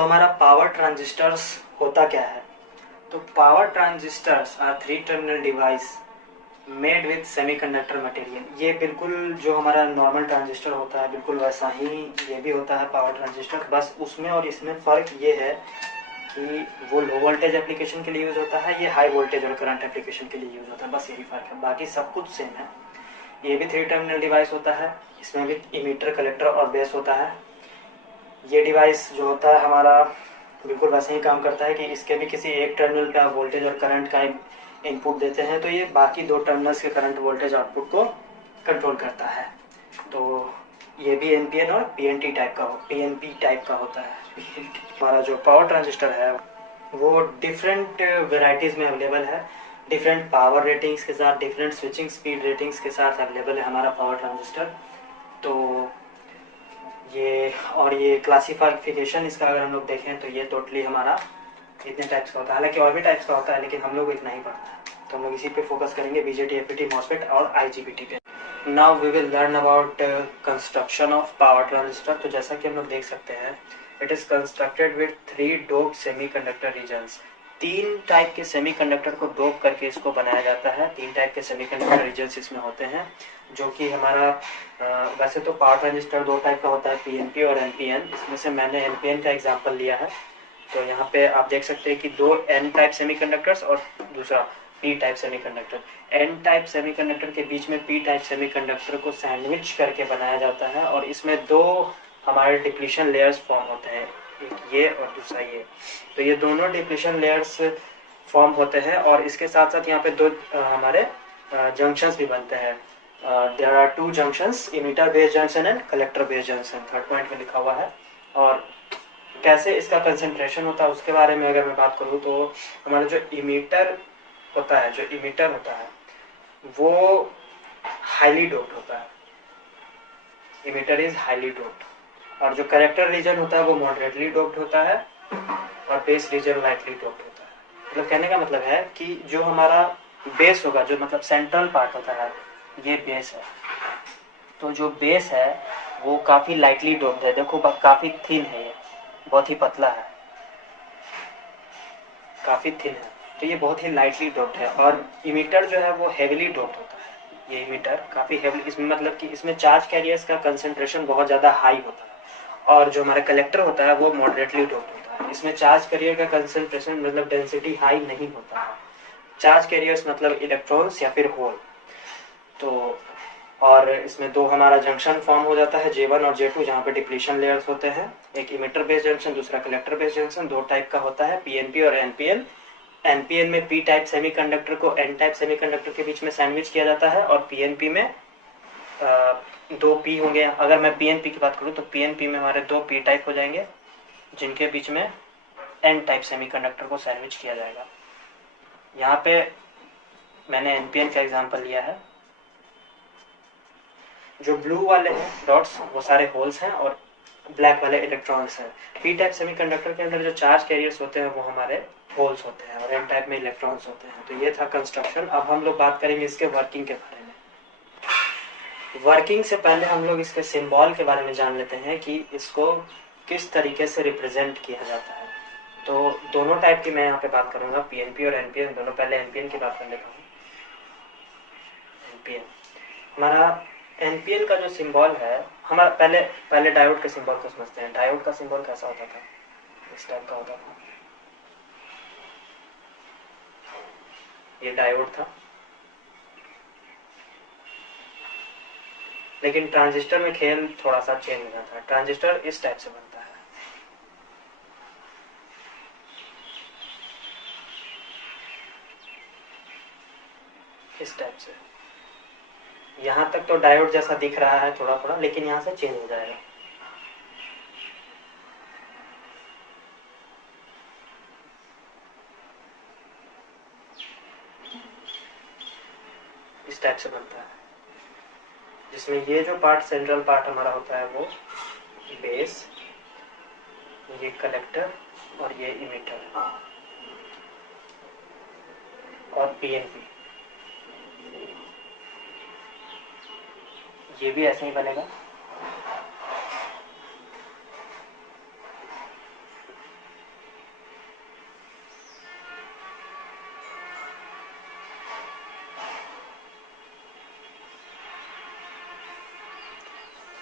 तो हमारा power transistors होता क्या है? तो power transistors are three terminal device made with semiconductor material. ये बिल्कुल जो हमारा नॉर्मल ट्रांजिस्टर होता है बिल्कुल वैसा ही ये भी होता है पावर ट्रांजिस्टर, बस उसमें और इसमें फ़र्क ये है कि वो लो वोल्टेज एप्लीकेशन के लिए यूज़ होता है, ये हाई वोल्टेज और करंट एप्लीकेशन के लिए यूज़ होता है, बस यही फ़र्क है, बाकी सब कुछ सेम है। ये भी थ्री टर्मिनल डिवाइस होता है, इसमें भी इमीटर, कलेक्टर और बेस होता है। ये डिवाइस जो होता है हमारा बिल्कुल वैसे ही काम करता है कि इसके भी किसी एक टर्मिनल पे आप वोल्टेज और करंट का इनपुट देते हैं तो ये बाकी दो टर्मिनल्स के करंट वोल्टेज आउटपुट को कंट्रोल करता है। तो ये भी एनपीएन और पीएनपी टाइप का होता है। हमारा जो पावर ट्रांजिस्टर है वो डिफरेंट वेराइटीज़ में अवेलेबल है, डिफरेंट पावर रेटिंग्स के साथ, डिफरेंट स्विचिंग स्पीड रेटिंग्स के साथ अवेलेबल है हमारा पावर ट्रांजिस्टर। तो ये क्लासिफिकेशन इसका अगर हम लोग देखें तो ये टोटली हमारा इतने टाइप्स का होता है, हालांकि और भी टाइप्स का होता है लेकिन हम लोग इतना ही पढ़ना है तो हम लोग इसी पे फोकस करेंगे, बीजेटी, एफईटी, मॉसफेट और आईजीबीटी पे। Now we will learn about construction of power transistor. तो जैसा कि हम लोग देख सकते हैं, it is constructed with three doped semiconductor regions. तीन टाइप के सेमीकंडक्टर को डोप करके इसको बनाया जाता है। तीन टाइप के सेमीकंडक्टर रीजन्स इसमें होते हैं जो कि हमारा वैसे तो पावर ट्रांजिस्टर दो टाइप का होता है, पीएनपी और एनपीएन। इसमें से मैंने एनपीएन का एग्जांपल लिया है। तो यहाँ पे आप देख सकते हैं कि दो एन टाइप सेमीकंडक्टर्स और दूसरा P type semiconductor. N type semiconductor के बीच में पी टाइप सेमीकंडक्टर को सैंडविच करके बनाया जाता है और इसमें दो हमारे डिप्लीशन लेयर्स फॉर्म होते हैं, एक ये और दूसरा ये। तो ये दोनों डिप्लीशन लेयर्स फॉर्म होते हैं और इसके साथ साथ यहाँ पे दो हमारे जंक्शंस भी बनते हैं। There are two junctions, emitter based junction and collector based junction, third point में लिखा हुआ है। और कैसे इसका कंसंट्रेशन होता है उसके बारे में अगर मैं बात करूँ तो हमारा जो इमीटर होता है वो हाईली डोप्ड होता है, इमीटर इज हाईली डोप्ड। और जो कलेक्टर रीजन होता है वो मॉडरेटली डोप्ड होता है और बेस रीजन लाइटली डोप्ड होता है। मतलब कहने का मतलब है कि जो हमारा बेस होगा, जो मतलब सेंट्रल पार्ट होता है, ये बेस है। तो जो बेस है वो काफी लाइटली डोप्ड है, देखो काफी थिन है, ये बहुत ही पतला है, काफी थिन है, तो ये बहुत ही लाइटली डोप्ड है। और इमीटर जो है वो हेवीली डोप्ड होता है। ये इमीटर काफी हेवीली, इसमें मतलब कि इसमें चार्ज कैरियर्स का कंसंट्रेशन बहुत ज्यादा हाई होता है। और जो हमारा कलेक्टर होता है वो मॉडरेटली डोप्ड होता है, इसमें चार्ज कैरियर का कंसंट्रेशन मतलब डेंसिटी हाई नहीं होता है। चार्ज कैरियर्स मतलब इलेक्ट्रॉन्स या फिर होल। तो और इसमें दो हमारा जंक्शन फॉर्म हो जाता है, J1 और J2, जहाँ पे डिप्लीशन लेयर्स होते हैं। एक इमिटर बेस्ड जंक्शन, दूसरा कलेक्टर बेस्ड जंक्शन। दो टाइप का होता है, पीएनपी और एनपीएन। एनपीएन में पी टाइप सेमीकंडक्टर को एन टाइप सेमीकंडक्टर के बीच में सैंडविच किया जाता है और पीएनपी में दो पी होंगे। अगर मैं पीएनपी की बात करूँ तो पीएनपी में हमारे दो पी टाइप हो जाएंगे जिनके बीच में एन टाइप सेमीकंडक्टर को सैंडविच किया जाएगा। यहाँ पे मैंने एनपीएन का एग्जाम्पल लिया है। जो ब्लू वाले हैं डॉट्स वो सारे होल्स हैं और ब्लैक वाले इलेक्ट्रॉन्स हैं। पी टाइप सेमीकंडक्टर के अंदर जो चार्ज कैरियर्स होते हैं वो हमारे होल्स होते हैं और एन टाइप में इलेक्ट्रॉन्स होते हैं। तो ये था कंस्ट्रक्शन। अब हम लोग बात करेंगे इसके वर्किंग के बारे में। वर्किंग से पहले हम लोग इसके सिंबल के बारे में जान लेते हैं कि इसको किस तरीके से रिप्रेजेंट किया जाता है। तो दोनों टाइप की मैं यहाँ पे बात करूंगा, पीएनपी और एनपीएन दोनों। पहले एनपीएन की बात कर लेता हूँ। एनपीएन हमारा एनपीएन का जो सिंबल है, हमारा पहले डायोड के सिंबल को समझते हैं। डायोड का सिंबल कैसा होता था? इस टाइप का होता था, ये डायोड था। लेकिन ट्रांजिस्टर में खेल थोड़ा सा चेंज हो जाता है। ट्रांजिस्टर इस टाइप से बनता है, इस टाइप से। यहां तक तो डायोड जैसा दिख रहा है थोड़ा थोड़ा, लेकिन यहां से चेंज हो जाएगा। इस टाइप से बनता है, जिसमें ये जो पार्ट, सेंट्रल पार्ट हमारा होता है वो बेस, ये कलेक्टर और ये इमीटर और पीएनपी। ये भी ऐसे ही बनेगा।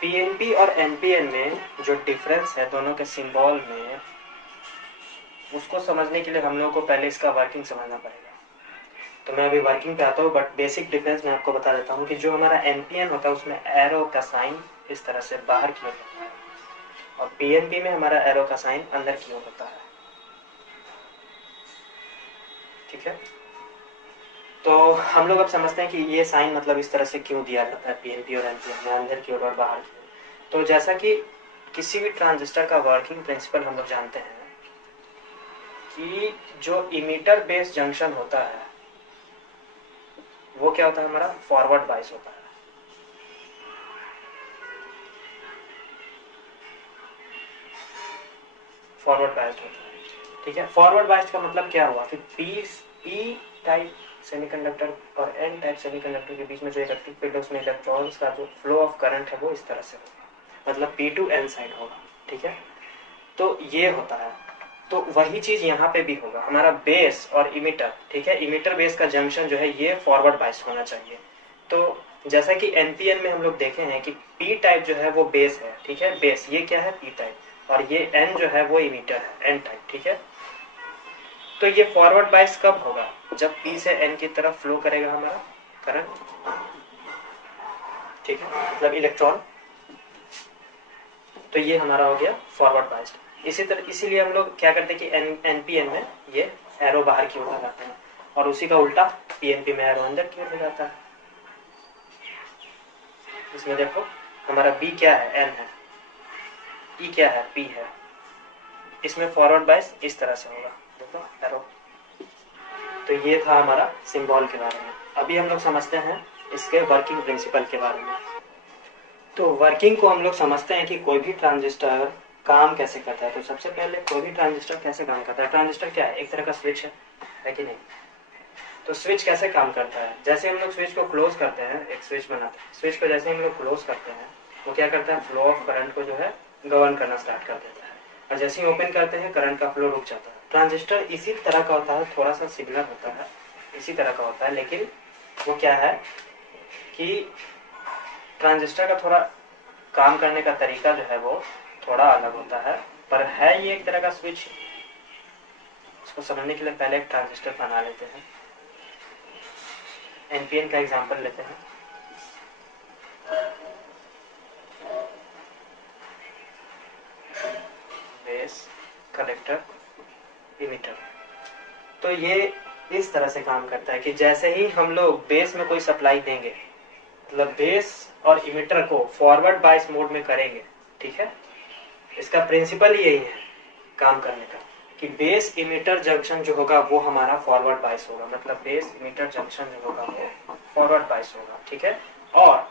पीएनपी और एनपीएन में जो डिफरेंस है दोनों के सिंबल में, उसको समझने के लिए हम लोगों को पहले इसका वर्किंग समझना पड़ेगा। तो मैं अभी वर्किंग पे आता हूँ, बट बेसिक डिफरेंस मैं आपको बता देता हूँ कि जो हमारा एनपीएन होता है उसमें एरो का साइन इस तरह से बाहर की ओर होता है, और पीएनपी में हमारा एरो का साइन अंदर की ओर होता है। ठीक है, तो हम लोग अब समझते हैं कि ये साइन मतलब इस तरह से क्यों दिया जाता है पीएनपी और एनपीएन में, अंदर की ओर और बाहर की ओर। तो जैसा कि किसी भी ट्रांजिस्टर का वर्किंग प्रिंसिपल हम लोग जानते हैं कि जो इमीटर बेस जंक्शन होता है वो क्या होता है, हमारा फॉरवर्ड बायस होता है। फॉरवर्ड बायस होता है, ठीक है। फॉरवर्ड बायस का मतलब क्या हुआ कि पी टाइप सेमीकंडक्टर और एन टाइप सेमीकंडक्टर के बीच में जो इलेक्ट्रिक फील्ड है उसमें इलेक्ट्रॉन्स का जो फ्लो ऑफ करंट है वो इस तरह से होगा, मतलब पी टू एन साइड होगा। ठीक है, तो ये होता है। तो वही चीज यहाँ पे भी होगा, हमारा बेस और इमीटर, ठीक है, इमीटर बेस का जंक्शन जो है ये फॉरवर्ड बायस होना चाहिए। तो जैसा कि एनपीएन में हम लोग देखे हैं कि पी टाइप जो है वो बेस है, ठीक है, बेस ये क्या है, पी टाइप, और ये एन जो है वो इमीटर है, एन टाइप। ठीक है, तो ये फॉरवर्ड बायस कब होगा, जब पी से एन की तरफ फ्लो करेगा हमारा करंट, ठीक है, मतलब इलेक्ट्रॉन। तो ये हमारा हो गया फॉरवर्ड बायस। इसी तरह इसीलिए हम लोग क्या करते हैं कि एनपीएन में ये एरो बाहर की ओर लगाते हैं, और उसी का उल्टा पीएनपी में एरो अंदर की ओर हो जाता है। इसमें देखो हमारा बी क्या है, एन है, ई क्या है, पी है। इसमें फॉरवर्ड बायस इस तरह से होगा, देखो एरो। तो ये था हमारा सिंबल के बारे में। अभी हम लोग समझते हैं इसके वर्किंग प्रिंसिपल के बारे में। तो वर्किंग को हम लोग समझते हैं कि कोई भी ट्रांजिस्टर काम कैसे करता है। तो सबसे पहले कोई भी ट्रांजिस्टर कैसे काम करता है, ट्रांजिस्टर क्या है, एक तरह का स्विच है कि नहीं। तो स्विच कैसे काम करता है, जैसे हम लोग स्विच को क्लोज करते हैं, एक स्विच बनाते हैं, स्विच को जैसे हम लोग क्लोज करते हैं वो क्या करता है, फ्लो ऑफ करंट को जो है गवर्न करना स्टार्ट कर देता है, और जैसे ही ओपन करते हैं करंट का फ्लो रुक जाता है। ट्रांजिस्टर इसी तरह का होता है, थोड़ा सा सिमिलर होता है, इसी तरह का होता है, लेकिन वो क्या है कि ट्रांजिस्टर का थोड़ा काम करने का तरीका जो है वो थोड़ा अलग होता है, पर है ये एक तरह का स्विच। इसको समझने के लिए पहले एक ट्रांजिस्टर बना लेते हैं। एनपीएन का एग्जांपल लेते हैं। Base, collector, emitter. तो ये इस तरह से काम करता है कि जैसे ही हम लोग बेस में कोई सप्लाई देंगे, मतलब बेस और इमीटर को फॉरवर्ड बायस मोड में करेंगे, ठीक है, इसका प्रिंसिपल यही है काम करने का कि बेस इमीटर जंक्शन जो होगा वो हमारा फॉरवर्ड बायस होगा, मतलब बेस इमीटर जंक्शन जो होगा वो फॉरवर्ड बायस होगा। ठीक है, और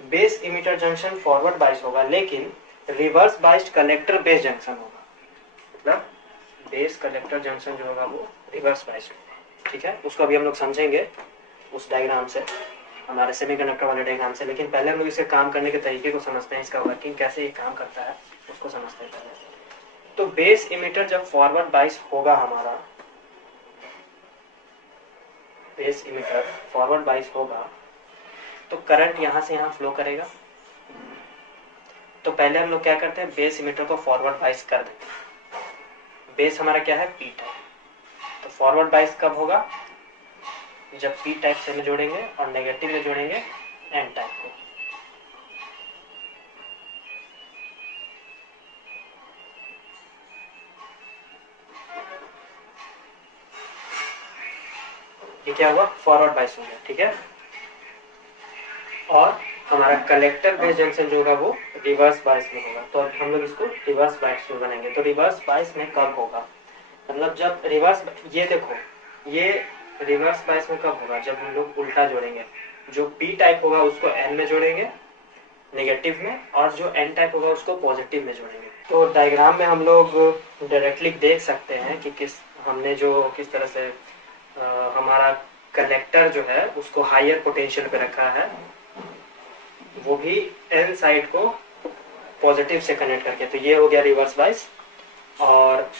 base emitter junction forward bias होगा, लेकिन reverse biased collector base junction होगा, मतलब बेस कलेक्टर जंक्शन जो होगा वो रिवर्स बायस होगा। ठीक है, उसको अभी हम लोग समझेंगे उस डायग्राम से, हमारे सेमीकंडक्टर वाले डायग्राम से, लेकिन पहले हम लोग इसे काम करने के तरीके को समझते हैं, इसका वर्किंग कैसे ये काम करता है उसको समझते हैं पहले। तो बेस इमीटर जब फॉरवर्ड बायस होगा हमारा, बेस इमीटर फॉरवर्ड बायस होगा तो करंट यहां से यहां फ्लो करेगा। तो पहले हम लोग क्या करते हैं, बेस इमीटर को फॉरवर्ड बायस कर देते हैं। बेस हमारा क्या है, पी टाइप। तो फॉरवर्ड बायस कब होगा, जब पी टाइप से में जोड़ेंगे और नेगेटिव में जोड़ेंगे एन टाइप को। ये क्या हुआ, फॉरवर्ड बायस हो गया। ठीक है, और हमारा कलेक्टर बेस जंक्शन जो होगा वो रिवर्स बायस में होगा। तो हम लोग इसको रिवर्स बायस में बनाएंगे। तो रिवर्स बायस में कब होगा, मतलब जब रिवर्स, ये देखो ये रिवर्स बायस में कब होगा, जब हम लोग उल्टा जोड़ेंगे, जो पी टाइप होगा उसको एन में जोड़ेंगे नेगेटिव में, और जो एन टाइप होगा उसको पॉजिटिव में जोड़ेंगे। तो डायग्राम में हम लोग डायरेक्टली देख सकते हैं कि हमने जो किस तरह से हमारा कलेक्टर जो है उसको हायर पोटेंशियल पे रखा है, वो भी एन साइड को पॉजिटिव से कनेक्ट करके। तो ये हो गया रिवर्स बायस, और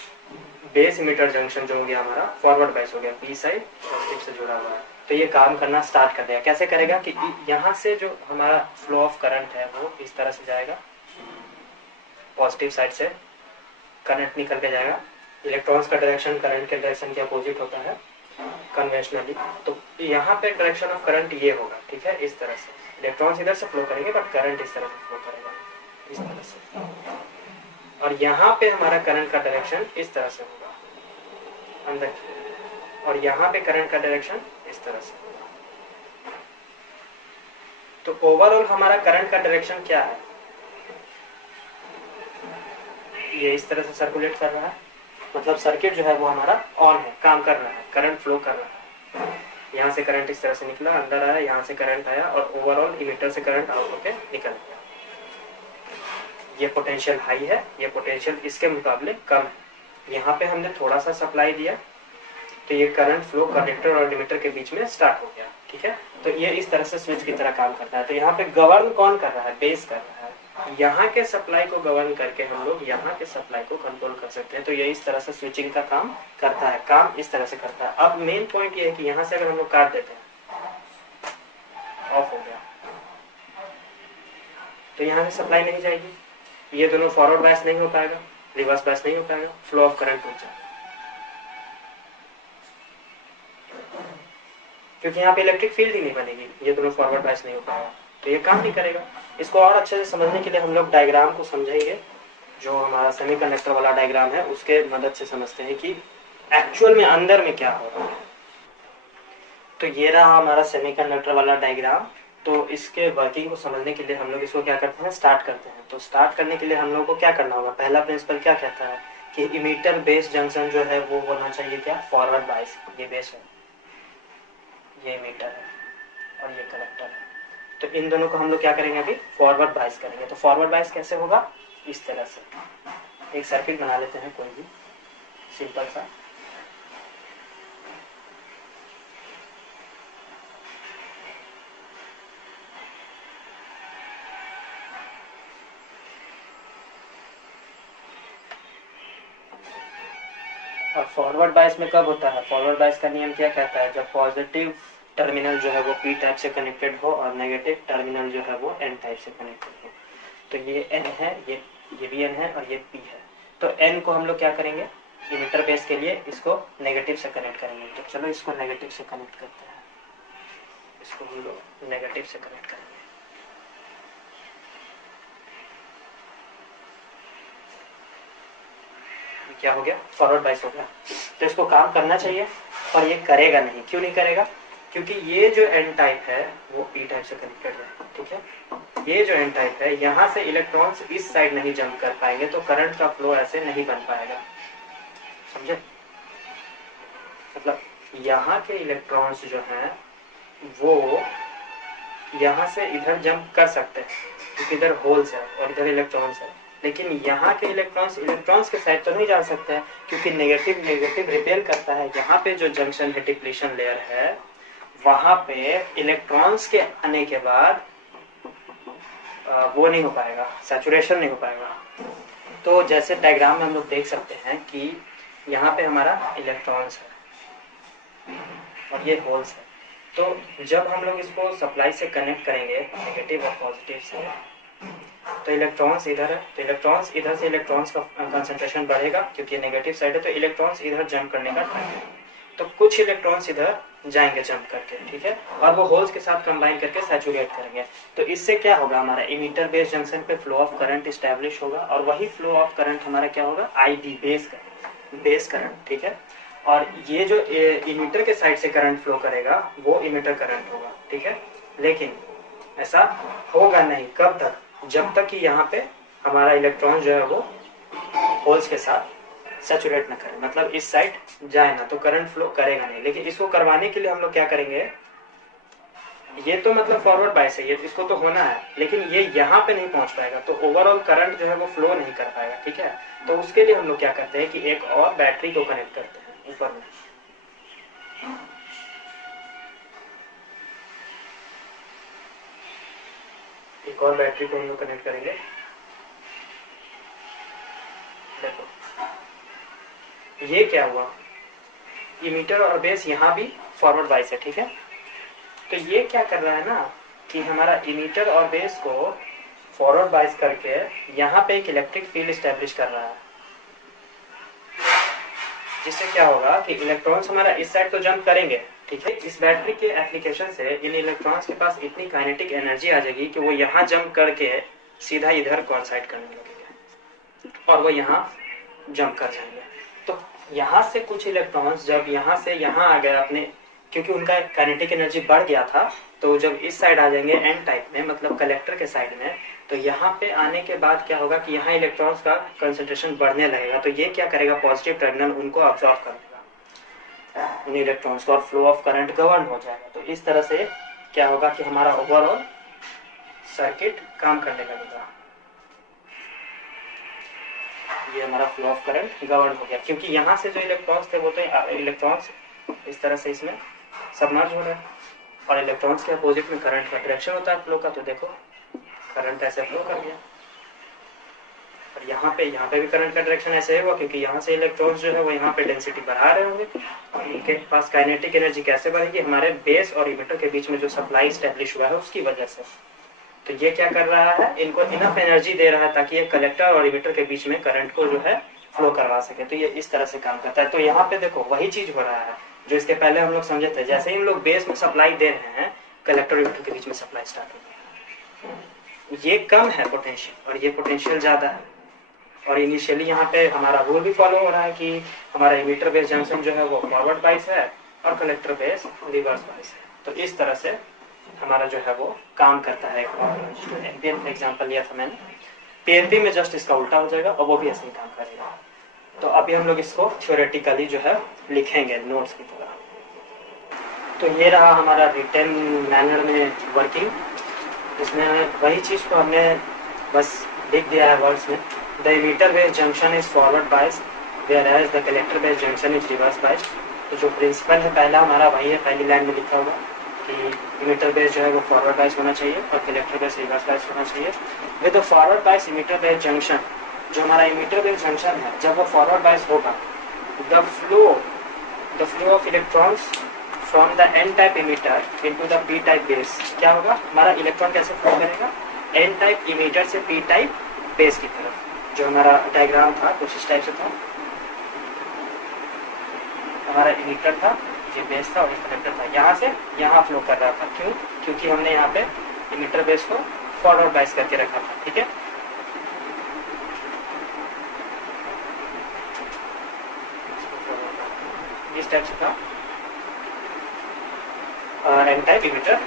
बेस इमिटर जंक्शन जो हो गया हमारा फॉरवर्ड बायस हो गया, पी साइड पॉजिटिव से जुड़ा हुआ है, तो ये काम करना स्टार्ट कर देगा। कैसे करेगा कि यहाँ से जो हमारा फ्लो ऑफ करंट है वो इस तरह से जाएगा, पॉजिटिव साइड से करंट निकल के जाएगा। इलेक्ट्रॉन्स का डायरेक्शन करंट के डायरेक्शन के अपोजिट होता है कन्वेंशनली, तो यहाँ पे डायरेक्शन ऑफ करंट ये होगा, ठीक है, इस तरह से। इलेक्ट्रॉन्स इधर से फ्लो करेंगे बट करंट इस तरह से फ्लो करेगा, इस तरह से। और यहाँ पे हमारा करंट का डायरेक्शन इस तरह से होगा अंदर की, और यहाँ पे करंट का डायरेक्शन इस तरह से। तो ओवरऑल हमारा करंट का डायरेक्शन क्या है, ये इस तरह से सर्कुलेट कर रहा है, मतलब सर्किट जो है वो हमारा ऑन है, काम कर रहा है, करंट फ्लो कर रहा है। यहाँ से करंट इस तरह से निकला, अंदर आया, यहाँ से करंट आया और ओवरऑल इमिटर से करंट आउट होकर निकल गया। ये पोटेंशियल हाई है, ये पोटेंशियल इसके मुकाबले कम है। यहाँ पे हमने थोड़ा सा सप्लाई दिया तो ये करंट फ्लो कलेक्टर और लिमिटर के बीच में स्टार्ट हो गया, ठीक है। तो ये इस तरह से स्विच की तरह काम करता है। तो यहाँ पे गवर्न कौन कर रहा है, बेस कर रहा है। यहाँ के सप्लाई को गवर्न करके हम लोग यहाँ के सप्लाई को कंट्रोल कर सकते हैं। तो ये इस तरह से स्विचिंग का काम करता है, काम इस तरह से करता है। अब मेन पॉइंट ये है कि यहाँ से अगर हम लोग काट देते हैं, ऑफ हो गया, तो यहाँ से सप्लाई नहीं जाएगी, ये दोनों फॉरवर्ड बायस नहीं हो पाएगा, रिवर्स बायस नहीं हो पाएगा, फ्लो ऑफ करंट रुक जाएगा, क्योंकि यहाँ पे इलेक्ट्रिक फील्ड ही नहीं बनेगी, ये दोनों फॉरवर्ड बायस नहीं हो पाएगा, तो ये काम नहीं करेगा। इसको और अच्छे से समझने के लिए हम लोग डायग्राम को समझेंगे, जो हमारा सेमीकंडक्टर वाला डायग्राम है उसके मदद से समझते हैं कि एक्चुअल में अंदर में क्या हो रहा है। तो ये रहा हमारा सेमीकंडक्टर वाला डायग्राम। तो इसके वर्किंग को समझने के लिए हम लोग इसको क्या करते हैं, स्टार्ट करते हैं। तो स्टार्ट करने के लिए हम लोग को क्या करना होगा, पहला प्रिंसिपल क्या कहता है कि इमीटर बेस जंक्शन जो है वो होना चाहिए क्या, फॉरवर्ड बायस। ये बेस है, ये इमीटर है और ये कलेक्टर है। तो इन दोनों को हम लोग क्या करेंगे, अभी फॉरवर्ड बायस करेंगे। तो फॉरवर्ड बायस कैसे होगा, इस तरह से एक सर्किट बना लेते हैं, कोई भी सिंपल सा। और फॉरवर्ड बायस में कब होता है, फॉरवर्ड बायस का नियम क्या कहता है, जब पॉजिटिव टर्मिनल जो है वो पी टाइप से कनेक्टेड हो और नेगेटिव टर्मिनल जो है वो एन टाइप से कनेक्टेड हो। तो ये एन है, ये भी एन है और ये पी है। तो एन को हम लोग क्या करेंगे, इमिटर बेस के लिए इसको नेगेटिव से कनेक्ट करेंगे। तो चलो इसको नेगेटिव से कनेक्ट करते हैं, इसको हम लोग नेगेटिव से कनेक्ट करेंगे। क्या हो गया, फॉरवर्ड बायस हो गया। तो इसको काम करना चाहिए और ये करेगा नहीं। क्यों नहीं करेगा, क्योंकि ये जो एन टाइप है वो पी टाइप से कनेक्टेड है, ठीक है। ये जो एन टाइप है, यहाँ से इलेक्ट्रॉन्स इस साइड नहीं जंप कर पाएंगे, तो करंट का फ्लो ऐसे नहीं बन पाएगा, समझे। मतलब यहाँ के इलेक्ट्रॉन्स जो हैं वो यहाँ से इधर जंप कर सकते हैं क्योंकि इधर होल्स है और इधर इलेक्ट्रॉन्स है, लेकिन यहाँ के इलेक्ट्रॉन्स के साइड तो नहीं जा सकते हैं क्योंकि नेगेटिव रिपेल करता है। यहाँ पे जो जंक्शन है, डिप्लीशन लेयर है, वहां पे इलेक्ट्रॉन्स के आने के बाद वो नहीं हो पाएगा, सैचुरेशन नहीं हो पाएगा। तो जैसे डायग्राम में हम लोग देख सकते हैं कि यहाँ पे हमारा इलेक्ट्रॉन्स है और ये होल्स है। तो जब हम लोग इसको सप्लाई से कनेक्ट करेंगे नेगेटिव और पॉजिटिव से, तो इलेक्ट्रॉन्स इधर है, तो इलेक्ट्रॉन्स इधर से इलेक्ट्रॉन्स का कंसंट्रेशन बढ़ेगा क्योंकि नेगेटिव साइड है, तो इलेक्ट्रॉन्स इधर जंप करने का टाइम है। तो कुछ इलेक्ट्रॉन्स इधर जाएंगे जंप करके, ठीक है, और वो होल्स के साथ कंबाइन करके सैचुरेट करेंगे। तो इससे क्या होगा, हमारा इमीटर बेस जंक्शन पे फ्लो ऑफ करंट इस्टेब्लिश होगा और वही फ्लो ऑफ करंट हमारा क्या होगा, आईबी बेस करंट, ठीक है। और ये जो इमीटर के साइड से करंट फ्लो करेगा वो इमीटर करंट होगा, ठीक है। लेकिन ऐसा होगा नहीं, कब तक, जब तक कि यहाँ पे हमारा इलेक्ट्रॉन जो है वो होल्स के साथ सैचुरेट न करे, मतलब इस साइड जाए ना, तो करंट फ्लो करेगा नहीं। लेकिन इसको करवाने के लिए हम लोग क्या करेंगे, ये तो मतलब फॉरवर्ड बायस है, ये इसको तो होना है, लेकिन ये यहाँ पे नहीं पहुंच पाएगा, तो ओवरऑल करंट जो है वो फ्लो नहीं कर पाएगा, ठीक है। तो उसके लिए हम लोग क्या करते हैं कि एक और बैटरी को कनेक्ट करते हैं ऊपर में। एक और बैटरी को हम लोग कनेक्ट करेंगे। देखो ये क्या हुआ, इमीटर और बेस यहाँ भी फॉरवर्ड बाइस है, ठीक है। तो ये क्या कर रहा है ना कि हमारा इमीटर और बेस को फॉरवर्ड बाइस करके यहाँ पे एक इलेक्ट्रिक फील्ड स्टैब्लिश कर रहा है, जिससे क्या होगा कि इलेक्ट्रॉन्स हमारा इस साइड तो जंप करेंगे, ठीक है। इस बैटरी के एप्लीकेशन से इन इलेक्ट्रॉन्स के पास इतनी काइनेटिक एनर्जी आ जाएगी कि वो यहाँ जंप करके सीधा इधर कोइंसाइड करने लगेंगे और वो यहाँ जंप कर जाएंगे। तो यहाँ से कुछ इलेक्ट्रॉन्स जब यहाँ से यहाँ आ गए अपने, क्योंकि उनका काइनेटिक एनर्जी बढ़ गया था, तो जब इस साइड आ जाएंगे एन टाइप में, मतलब कलेक्टर के साइड में, तो यहाँ पे आने के बाद क्या होगा कि यहाँ इलेक्ट्रॉन्स का कंसंट्रेशन बढ़ने लगेगा। तो ये क्या करेगा, पॉजिटिव टर्मिनल उनको ऑब्जॉर्व कर लेगा उन इलेक्ट्रॉन्स को और फ्लो ऑफ करंट गवर्न हो जाएगा। तो इस तरह से क्या होगा कि हमारा ओवरऑल सर्किट काम करने लगेगा। ये हमारा फ्लो ऑफ करंट गवर्न हो गया, क्योंकि यहाँ से जो इलेक्ट्रॉन्स थे वो तो इलेक्ट्रॉन्स इस तरह से इसमें सबमर्ज हो रहे हैं और इलेक्ट्रॉन्स के अपोजिट में करंट का डायरेक्शन होता है फ्लो का। तो देखो करंट ऐसे फ्लो कर गया और यहाँ पे भी करंट का डायरेक्शन ऐसे होगा, क्योंकि यहाँ से इलेक्ट्रॉन्स जो है वो यहाँ पे डेंसिटी बढ़ा रहे होंगे और इनके पास काइनेटिक एनर्जी कैसे बढ़ेगी, हमारे बेस और इमीटर के बीच में जो सप्लाई स्टैब्लिश हुआ है उसकी वजह से। तो ये क्या कर रहा है, इनको इनफ एनर्जी दे रहा है ताकि ये कलेक्टर और इमीटर के बीच में करंट को जो है फ्लो करवा सके। तो ये इस तरह से काम करता है। तो यहाँ पे देखो वही चीज हो रहा है जो इसके पहले हम लोग समझे थे। जैसे ही हम लोग बेस में सप्लाई दे रहे हैं, कलेक्टर और इमीटर के बीच में सप्लाई स्टार्ट हो गया। ये कम है पोटेंशियल और ये पोटेंशियल ज्यादा है, और इनिशियली यहाँ पे हमारा रूल भी फॉलो हो रहा है कि हमारा इमीटर बेस जंक्शन जो है वो फॉरवर्ड बाइस है और कलेक्टर बेस रिवर्स बाइस है। तो इस तरह से हमारा जो है वो काम करता है। एक एग्जांपल लिया था मैंने, पीएनपी में जस्ट इसका उल्टा हो जाएगा और वो भी ऐसे ही काम करेगा। तो अभी हम लोग इसको थ्योरेटिकली जो है लिखेंगे नोट्स की तरह। तो ये रहा हमारा रिटन मैनर में वर्किंग। इसमें वही चीज को हमने बस लिख दिया है वर्ड्स में। The emitter base junction is forward bias whereas the collector base junction is reverse bias. तो जो प्रिंसिपल है पहला हमारा वही है, पहली लाइन में लिखा होगा कि इमीटर बेस जो है वो फॉरवर्ड बाइस होना चाहिए और कलेक्टर बेस रिवर्स बाइस होना चाहिए। विद द फॉरवर्ड बाइस इमीटर बेस जंक्शन, जो हमारा इमीटर बेस जंक्शन है जब वो फॉरवर्ड बाइस होगा, the flow of electrons from the N type emitter into the P type base, क्या होगा, हमारा इलेक्ट्रॉन कैसे फ्लो करेगा, एन टाइप इमीटर से पी टाइप बेस की तरफ। जो हमारा डायग्राम था कुछ इस टाइप से था, हमारा इमीटर था, ये बेस था और ये कलेक्टर था, यहाँ से यहाँ फ्लो कर रहा था। क्यों, क्योंकि हमने यहाँ पे इमीटर बेस को फॉरवर्ड बाइस करके रखा था, ठीक है। इस टाइप से था N type emitter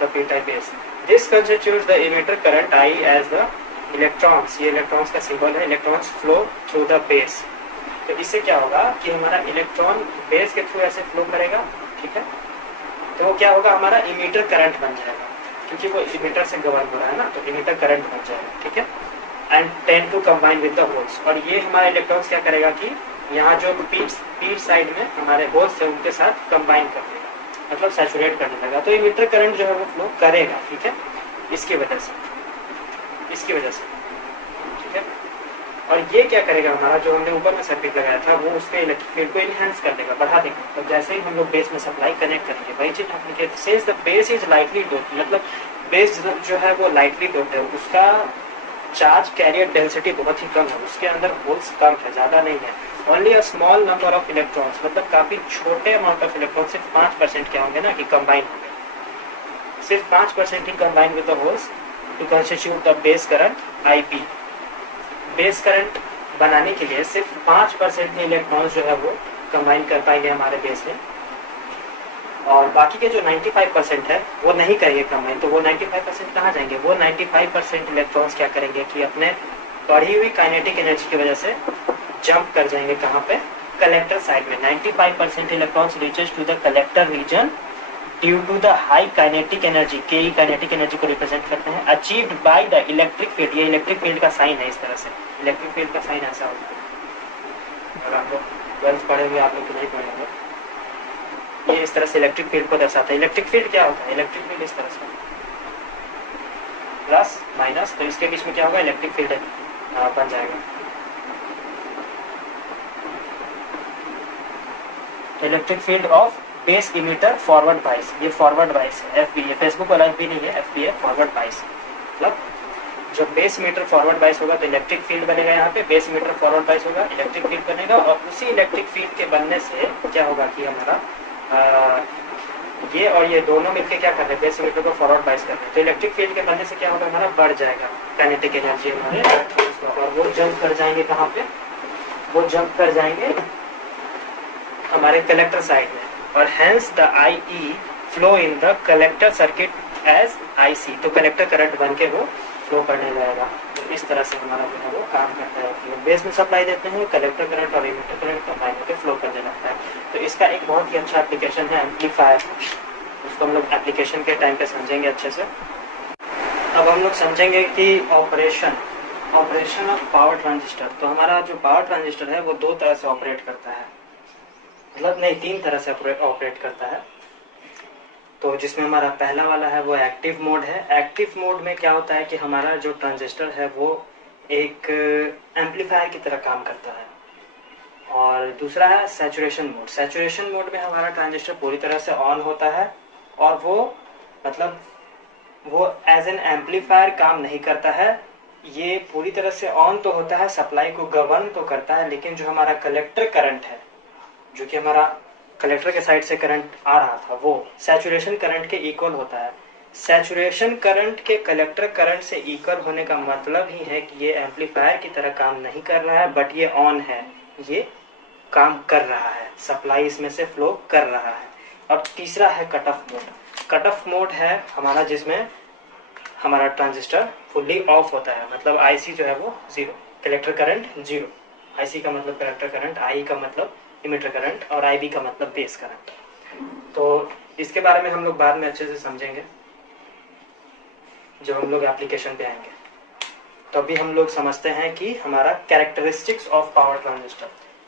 the P type base. This constitutes the emitter current I as the electrons, ये इलेक्ट्रॉन्स का सिंबल है, electrons flow through the base. तो इससे क्या होगा कि हमारा इलेक्ट्रॉन बेस के थ्रू ऐसे फ्लो करेगा, ठीक है। तो वो क्या होगा, हमारा इमीटर करंट बन जाएगा, क्योंकि वो इमीटर से गवर्न हो रहा है ना, तो इमीटर करंट बन जाएगा, ठीक है। And tend to combine with the holes, और ये हमारे इलेक्ट्रॉन्स क्या करेगा कि यहाँ जो पी साइड में हमारे होल्स है उनके साथ कंबाइन कर देगा, मतलब सैचुरेट करने लगा। तो इमीटर करंट जो है वो फ्लो करेगा, ठीक है, इसकी वजह से, ठीक है। और ये क्या करेगा, हमारा जो हमने ऊपर में सर्किट लगाया था वो उसके इलेक्ट्रिक फील्ड को इनहेंस कर देगा, बढ़ा देगा। तो जैसे ही हम लोग बेस में सप्लाई कनेक्ट करेंगे, वही चीज हमने since the base is lightly dope, मतलब बेस जो है वो लाइटली डोप है, उसका चार्ज कैरियर डेंसिटी बहुत ही कम है, उसके अंदर होल्स कम है, ज्यादा नहीं है। Only a small number of electrons, मतलब काफी छोटे अमाउंट ऑफ इलेक्ट्रॉन, सिर्फ 5% क्या होंगे ना कि कंबाइन होंगे, सिर्फ 5% ही combine with the holes to constitute the base current IP। Base current बनाने के लिए सिर्फ 5% ही इलेक्ट्रॉन्स जो है वो कंबाइन कर पाएंगे हमारे बेस में, और बाकी के जो 95% है वो नहीं करेंगे कंबाइन। तो वो 95% कहाँ जाएंगे, वो 95% इलेक्ट्रॉन्स क्या करेंगे कि अपने बढ़ी हुई काइनेटिक एनर्जी की वजह से जंप कर जाएंगे कहाँ पे, कलेक्टर साइड में। 95% electrons reaches to the collector region due to the high kinetic energy, K kinetic energy को रिप्रेजेंट करते हैं, achieved by the electric field. ये इलेक्ट्रिक फील्ड का साइन है, इस तरह से इलेक्ट्रिक फील्ड का साइन ऐसा होता है। अगर आप लोग 12th पढ़े हुए, आप लोग नहीं पढ़े होंगे, ये इस तरह से इलेक्ट्रिक फील्ड को दर्शाता है। इलेक्ट्रिक फील्ड क्या होता है, इलेक्ट्रिक फील्ड इस तरह से प्लस माइनस, तो इसके बीच में क्या होगा, इलेक्ट्रिक फील्ड बन जाएगा। Electric field of base emitter forward बाइस, ये फॉरवर्ड बाइस है, एफ बी, ये फेसबुक वाला एफ बी नहीं है, एफ बी है फॉरवर्ड बाइस। मतलब जब बेस मीटर फॉरवर्ड बाइस होगा तो इलेक्ट्रिक फील्ड बनेगा, यहाँ पे बेस मीटर फॉरवर्ड बाइस होगा, इलेक्ट्रिक फील्ड बनेगा, और उसी इलेक्ट्रिक फील्ड के बनने से क्या होगा कि हमारा ये और ये दोनों मिलकर क्या कर रहे हैं, बेस मीटर को फॉरवर्ड बाइस कर रहे हैं, तो इलेक्ट्रिक फील्ड के बनने से क्या होगा, हमारा बढ़ जाएगा काइनेटिक एनर्जी हमारे, और वो जंप कर जाएंगे कहाँ पे, वो जंप कर जाएंगे हमारे कलेक्टर साइड में, और hence the I E flow in the collector circuit as I C, तो कलेक्टर करंट बन के वो फ्लो करने जाएगा। तो इस तरह से हमारा जो है वो काम करता है कि बेस में सप्लाई देते हैं, कलेक्टर करंट और इमीटर करंट कंबाइन होकर फ्लो करने लगता है। तो इसका एक बहुत ही अच्छा एप्लीकेशन है एम्पलीफायर, उसको हम लोग एप्लीकेशन के टाइम पे समझेंगे अच्छे से। अब हम लोग समझेंगे कि ऑपरेशन ऑफ पावर ट्रांजिस्टर। तो हमारा जो पावर ट्रांजिस्टर है वो दो तरह से ऑपरेट करता है, मतलब नहीं, तीन तरह से ऑपरेट करता है। तो जिसमें हमारा पहला वाला है वो एक्टिव मोड है। एक्टिव मोड में क्या होता है कि हमारा जो ट्रांजिस्टर है वो एक एम्पलीफायर की तरह काम करता है। और दूसरा है सैचुरेशन मोड। सैचुरेशन मोड में हमारा ट्रांजिस्टर पूरी तरह से ऑन होता है और वो मतलब वो एज एन एम्पलीफायर काम नहीं करता है। ये पूरी तरह से ऑन तो होता है, सप्लाई को गवर्न तो करता है, लेकिन जो हमारा कलेक्टर करंट है, जो कि हमारा कलेक्टर के साइड से करंट आ रहा था, वो सैचुरेशन करंट के इक्वल होता है। सैचुरेशन करंट के कलेक्टर करंट से इक्वल होने का मतलब ही है कि ये एम्पलीफायर की तरह काम नहीं कर रहा है, बट ये ऑन है, ये काम कर रहा है, सप्लाई इसमें से फ्लो कर रहा है। अब तीसरा है cut off mode. Cut off mode है हमारा जिसमें हमारा ट्रांजिस्टर फुल्ली ऑफ होता है, मतलब आईसी जो है वो zero, collector current zero. IC का मतलब कलेक्टर करंट, आई का मतलब इमीटर करंट, और आईबी का मतलब बेस करंट। तो इसके बारे में हम लोग बाद में अच्छे से समझेंगे जब हम लोग एप्लीकेशन पे आएंगे। तो अभी हम लोग समझते हैं कि हमारा कैरेक्टरिस्टिक्स ऑफ पावर ट्रांजिस्टर,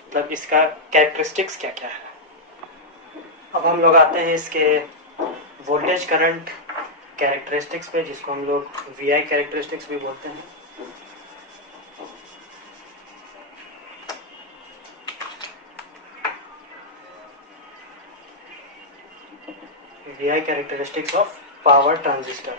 मतलब इसका कैरेक्टरिस्टिक्स क्या क्या है। अब हम लोग आते हैं इसके वोल्टेज करंट कैरेक्टरिस्टिक्स पे, जिसको हम लोग वीआई कैरेक्टरिस्टिक्स भी बोलते हैं। VI characteristics of power transistor.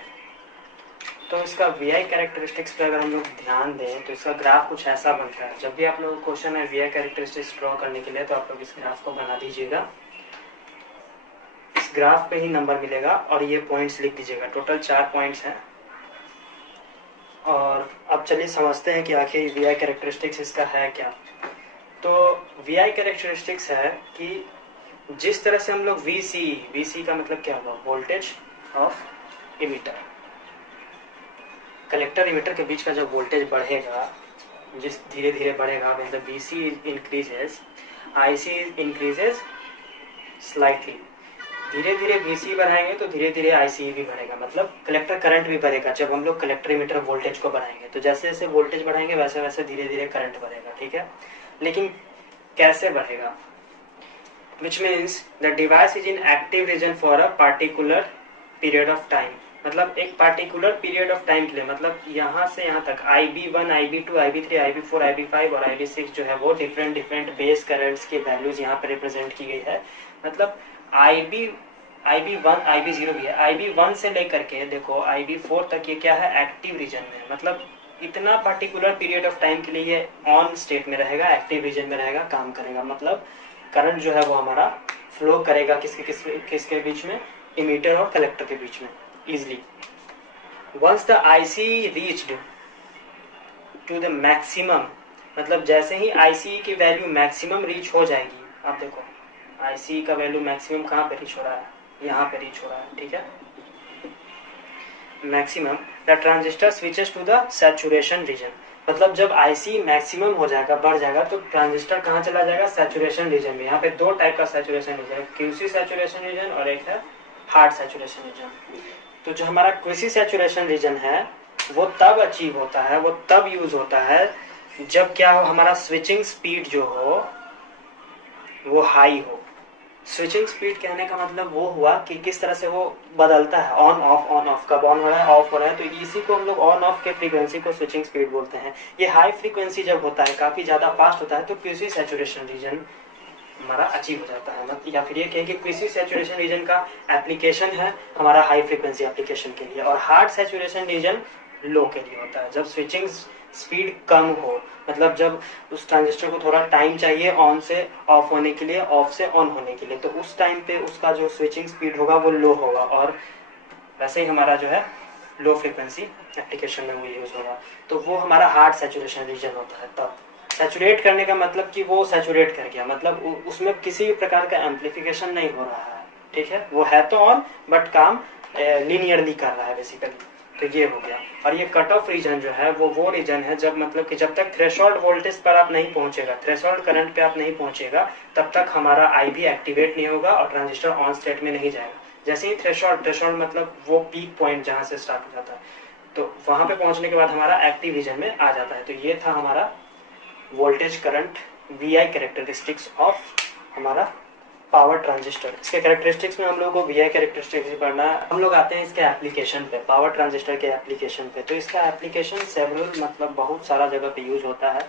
तो इसका वीआई कैरेक्टरिस्टिक्स पे अगर हम लोग ध्यान दें तो इसका ग्राफ कुछ ऐसा बनता है। जब भी आप लोग क्वेश्चन है वीआई कैरेक्टरिस्टिक्स ड्रॉ करने के लिए, तो आप लोग इस ग्राफ को बना दीजिएगा, इस ग्राफ पे ही नंबर मिलेगा और ये पॉइंट्स लिख दीजिएगा। टोटल 4 पॉइंट्स हैं। और अब चलिए समझते हैं कि आखिर वीआई कैरेक्टरिस्टिक्स इसका है क्या। तो वीआई कैरेक्टरिस्टिक्स है कि जिस तरह से हम लोग VC का मतलब क्या हुआ, voltage of emitter, collector emitter के बीच का जब वोल्टेज बढ़ेगा, जिस धीरे धीरे बढ़ेगा, मतलब VC increases, IC increases slightly. धीरे धीरे VC बढ़ाएंगे तो धीरे धीरे IC भी बढ़ेगा, मतलब कलेक्टर करंट भी बढ़ेगा। जब हम लोग कलेक्टर इमीटर वोल्टेज को बढ़ाएंगे तो जैसे जैसे वोल्टेज बढ़ाएंगे वैसे वैसे धीरे धीरे करंट बढ़ेगा, ठीक है। लेकिन कैसे बढ़ेगा, which means the device is in active region for a particular period of time, मतलब एक particular period of time के लिए, मतलब यहाँ से यहाँ तक IB1, IB2, IB3, IB4, IB5 और IB6 जो है वो डिफरेंट बेस करंट्स की वैल्यूज यहाँ पे रिप्रेजेंट की गई है। मतलब IB1, IB0 भी है, IB1 से लेकर के देखो IB4 तक ये क्या है, एक्टिव रीजन में, मतलब इतना पर्टिकुलर पीरियड ऑफ टाइम के लिए ये ऑन स्टेट में रहेगा, एक्टिव रीजन में रहेगा, काम करेगा। मतलब करंट जो है वो हमारा फ्लो करेगा किसके बीच में, इमीटर और कलेक्टर के बीच में easily. Once the IC reached to the maximum, मतलब जैसे ही IC की वैल्यू मैक्सिमम रीच हो जाएगी, आप देखो IC का वैल्यू मैक्सिमम कहाँ पे रीच हो रहा है, यहाँ पे रीच हो रहा है, ठीक है, maximum, the transistor switches to the saturation region. मतलब जब IC मैक्सिमम हो जाएगा, बढ़ जाएगा, तो ट्रांजिस्टर कहाँ चला जाएगा, सैचुरेशन रीजन में। यहाँ पे दो टाइप का saturation region, QC saturation region और एक है हार्ड सैचुरेशन रीजन। तो जो हमारा क्यूसी सैचुरेशन रीजन है वो तब अचीव होता है, वो तब यूज होता है जब क्या हो, हमारा स्विचिंग स्पीड जो हो वो हाई हो। स्विचिंग स्पीड कहने का मतलब वो हुआ कि किस तरह से वो बदलता है, ऑन ऑफ, कब ऑन हो रहा है, ऑफ हो रहा है, तो इसी को हम लोग ऑन ऑफ के फ्रीक्वेंसी को स्विचिंग स्पीड बोलते हैं। ये हाई फ्रीक्वेंसी जब होता है, काफी ज्यादा फास्ट होता है, तो क्यूसी सैचुरेशन रीजन हमारा अचीव हो जाता है। मतलब या फिर ये कहें कि किसी सैचुरेशन रीजन का एप्लीकेशन है हमारा हाई फ्रीक्वेंसी एप्लीकेशन के लिए, और हार्ड सैचुरेशन रीजन लो के लिए होता है। जब स्विचिंग स्पीड कम हो, मतलब जब उस ट्रांजिस्टर को थोड़ा टाइम चाहिए ऑन से ऑफ होने के लिए, ऑफ से ऑन होने के लिए, तो उस टाइम पे उसका जो स्विचिंग स्पीड होगा वो लो होगा, और वैसे ही हमारा जो है लो फ्रीक्वेंसी एप्लीकेशन में वो यूज होगा, तो वो हमारा हार्ड सैचुरेशन रीजन होता है। तब सैचुरेट करने का मतलब कि वो सैचुरेट कर गया, मतलब उसमें किसी भी प्रकार का एम्पलीफिकेशन नहीं हो रहा है, ठीक है, वो है तो ऑन बट काम लीनियरली कर रहा है बेसिकली, तो ये हो गया। और ये कट ऑफ रीजन जो है वो रीजन है जब मतलब कि जब तक थ्रेशोल्ड वोल्टेज पर आप नहीं पहुंचेगा, थ्रेशोल्ड करंट पे आप नहीं पहुंचेगा, तब तक हमारा आईबी एक्टिवेट नहीं होगा और ट्रांजिस्टर ऑन स्टेट में नहीं जाएगा। जैसे ही थ्रेशोल्ड मतलब वो पीक पॉइंट जहां से स्टार्ट हो जाता है, तो वहां पे पहुंचने के बाद हमारा एक्टिव रीजन में आ जाता है। तो ये था हमारा voltage current V I characteristics of हमारा पावर ट्रांजिस्टर। इसके कैरेक्टरिस्टिक्स में हम लोग को वी आई कैरेक्टरिस्टिक्स भी पढ़ना है। हम लोग आते हैं इसके एप्लीकेशन पे, पावर ट्रांजिस्टर के एप्लीकेशन पे। तो इसका एप्लीकेशन सेवरल मतलब बहुत सारा जगह पे यूज होता है,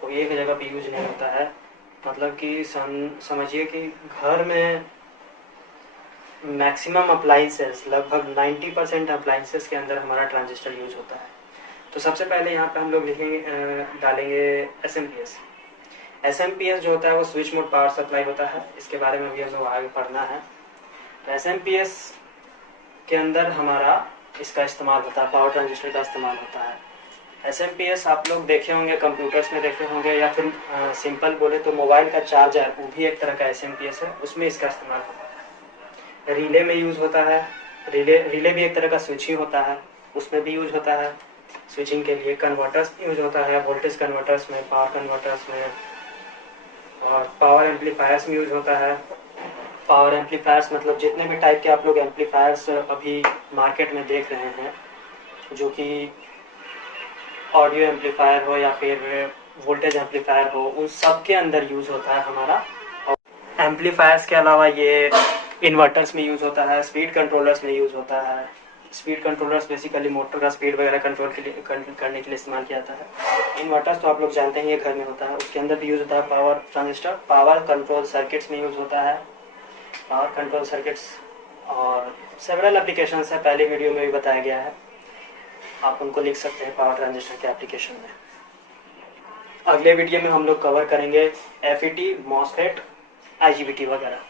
तो एक जगह पे यूज नहीं होता है। मतलब कि समझिए कि घर में मैक्सिमम अप्लाइंसेस, लगभग 90% अप्लाइंसेस के अंदर हमारा ट्रांजिस्टर यूज होता है। तो सबसे पहले यहाँ पे हम लोग लिखेंगे, डालेंगे एसएमपीएस। एसएमपीएस जो होता है वो स्विच मोड पावर सप्लाई होता है, इसके बारे में भी हम लोग आगे पढ़ना है। तो एसएमपीएस के अंदर हमारा इसका इस्तेमाल होता है, पावर ट्रांजिस्टर का इस्तेमाल होता है। एसएमपीएस आप लोग देखे होंगे, कंप्यूटर्स में देखे होंगे, या फिर सिंपल बोले तो मोबाइल का चार्जर, वो भी एक तरह का एसएमपीएस है, उसमें इसका इस्तेमाल होता है। रिले में यूज होता है, रिले भी एक तरह का स्विच ही होता है, उसमें भी यूज होता है स्विचिंग के लिए। कन्वर्टर्स यूज होता है, वोल्टेज कन्वर्टर्स में, पावर कन्वर्टर्स में, और पावर एम्पलीफायर्स में यूज होता है। पावर एम्पलीफायर्स मतलब जितने भी टाइप के आप लोग एम्पलीफायर्स अभी मार्केट में देख रहे हैं, जो कि ऑडियो एम्पलीफायर हो या फिर वोल्टेज एम्पलीफायर हो, उन सब के अंदर यूज होता है हमारा। एम्पलीफायर्स के अलावा ये इन्वर्टर्स में यूज होता है, स्पीड कंट्रोलर्स में यूज होता है। स्पीड कंट्रोलर्स बेसिकली मोटर का स्पीड वगैरह कंट्रोल के लिए करने के लिए इस्तेमाल किया जाता है। इन्वर्टर्स तो आप लोग जानते हैं ये घर में होता है, उसके अंदर भी यूज होता है power transistor. Power control circuits में यूज होता है, पावर कंट्रोल सर्किट्स, और सेवरल एप्लीकेशंस है, पहले वीडियो में भी बताया गया है, आप उनको लिख सकते हैं पावर ट्रांजिस्टर के एप्लीकेशन में। अगले वीडियो में हम लोग कवर करेंगे एफईटी, मॉसफेट, आईजीबीटी वगैरह।